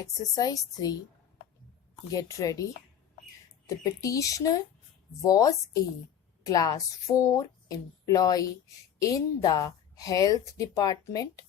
Exercise 3. Get ready. The petitioner was a Class 4 employee in the health department.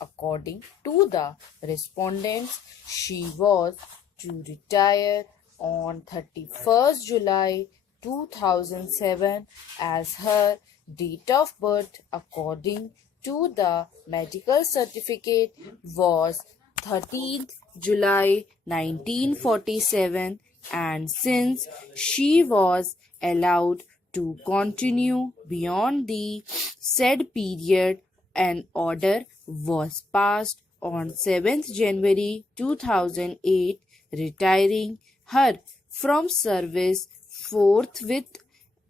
According to the respondents, she was to retire on 31st July 2007 as her date of birth according to the medical certificate was 13th July 1947, and since she was allowed to continue beyond the said period, an order was passed on 7th January 2008 retiring her from service forthwith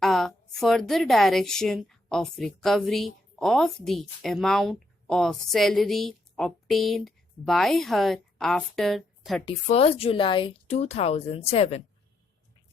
a further direction of recovery of the amount of salary obtained by her after 31st July 2007.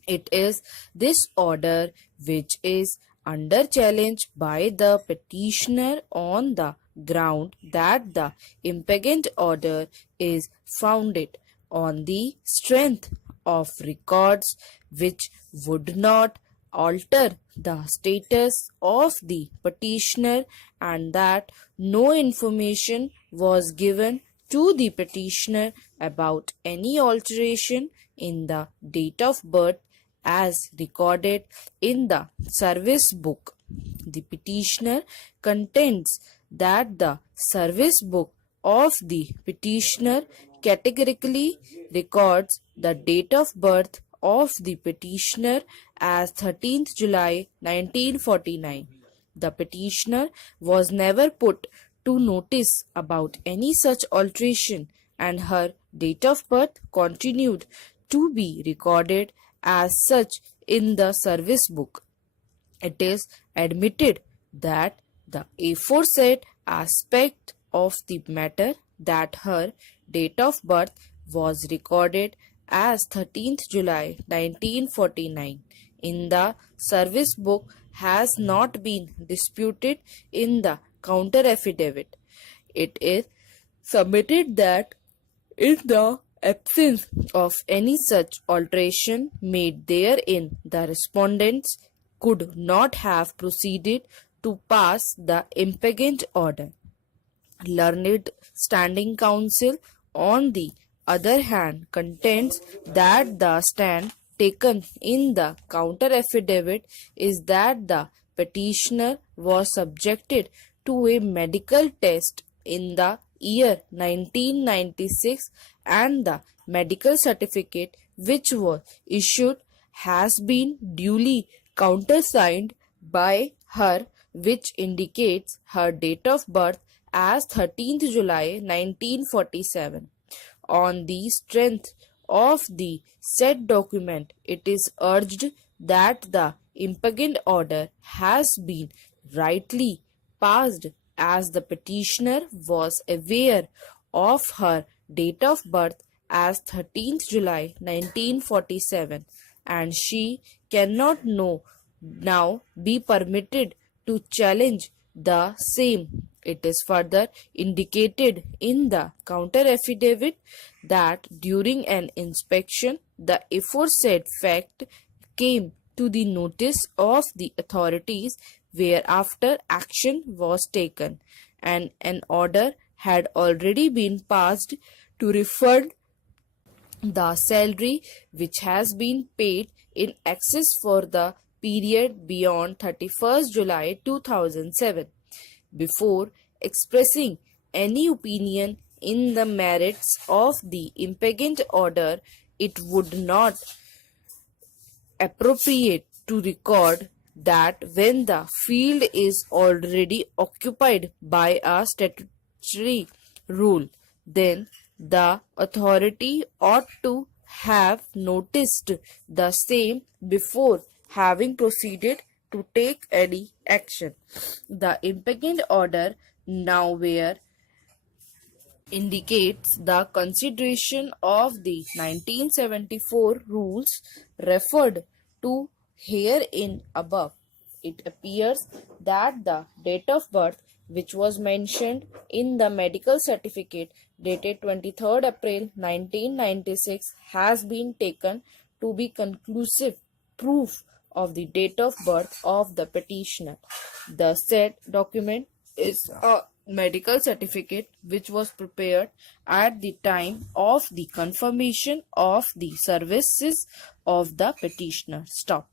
It is this order which is under challenge by the petitioner on the ground that the impingement order is founded on the strength of records which would not alter the status of the petitioner, and that no information was given to the petitioner about any alteration in the date of birth as recorded in the service book. The petitioner contends that the service book of the petitioner categorically records the date of birth of the petitioner as 13th July 1949. The petitioner was never put to notice about any such alteration, and her date of birth continued to be recorded as such in the service book. It is admitted that the aforesaid aspect of the matter, that her date of birth was recorded as 13th July 1949 in the service book, has not been disputed in the counter affidavit. It is submitted that in the absence of any such alteration made therein, the respondents could not have proceeded to pass the impingement order. Learned Standing Counsel, on the other hand, contends that the stand taken in the counter affidavit is that the petitioner was subjected to a medical test in the year 1996, and the medical certificate which was issued has been duly countersigned by her, which indicates her date of birth as 13th July 1947. On the strength of the said document, it is urged that the impingement order has been rightly passed, as the petitioner was aware of her date of birth as 13th July 1947, and she cannot now be permitted to challenge the same. It is further indicated in the counter affidavit that during an inspection, the aforesaid fact came to the notice of the authorities, whereafter action was taken, and an order had already been passed to refund the salary which has been paid in excess for the period beyond 31st July 2007. Before expressing any opinion in the merits of the impingement order, it would not appropriate to record that when the field is already occupied by a statutory rule, then the authority ought to have noticed the same before having proceeded to take any action. The impingement order nowhere indicates the consideration of the 1974 rules referred to herein above. It appears that the date of birth which was mentioned in the medical certificate dated 23rd April 1996 has been taken to be conclusive proof of the date of birth of the petitioner. The said document is a medical certificate which was prepared at the time of the confirmation of the services of the petitioner. Stop.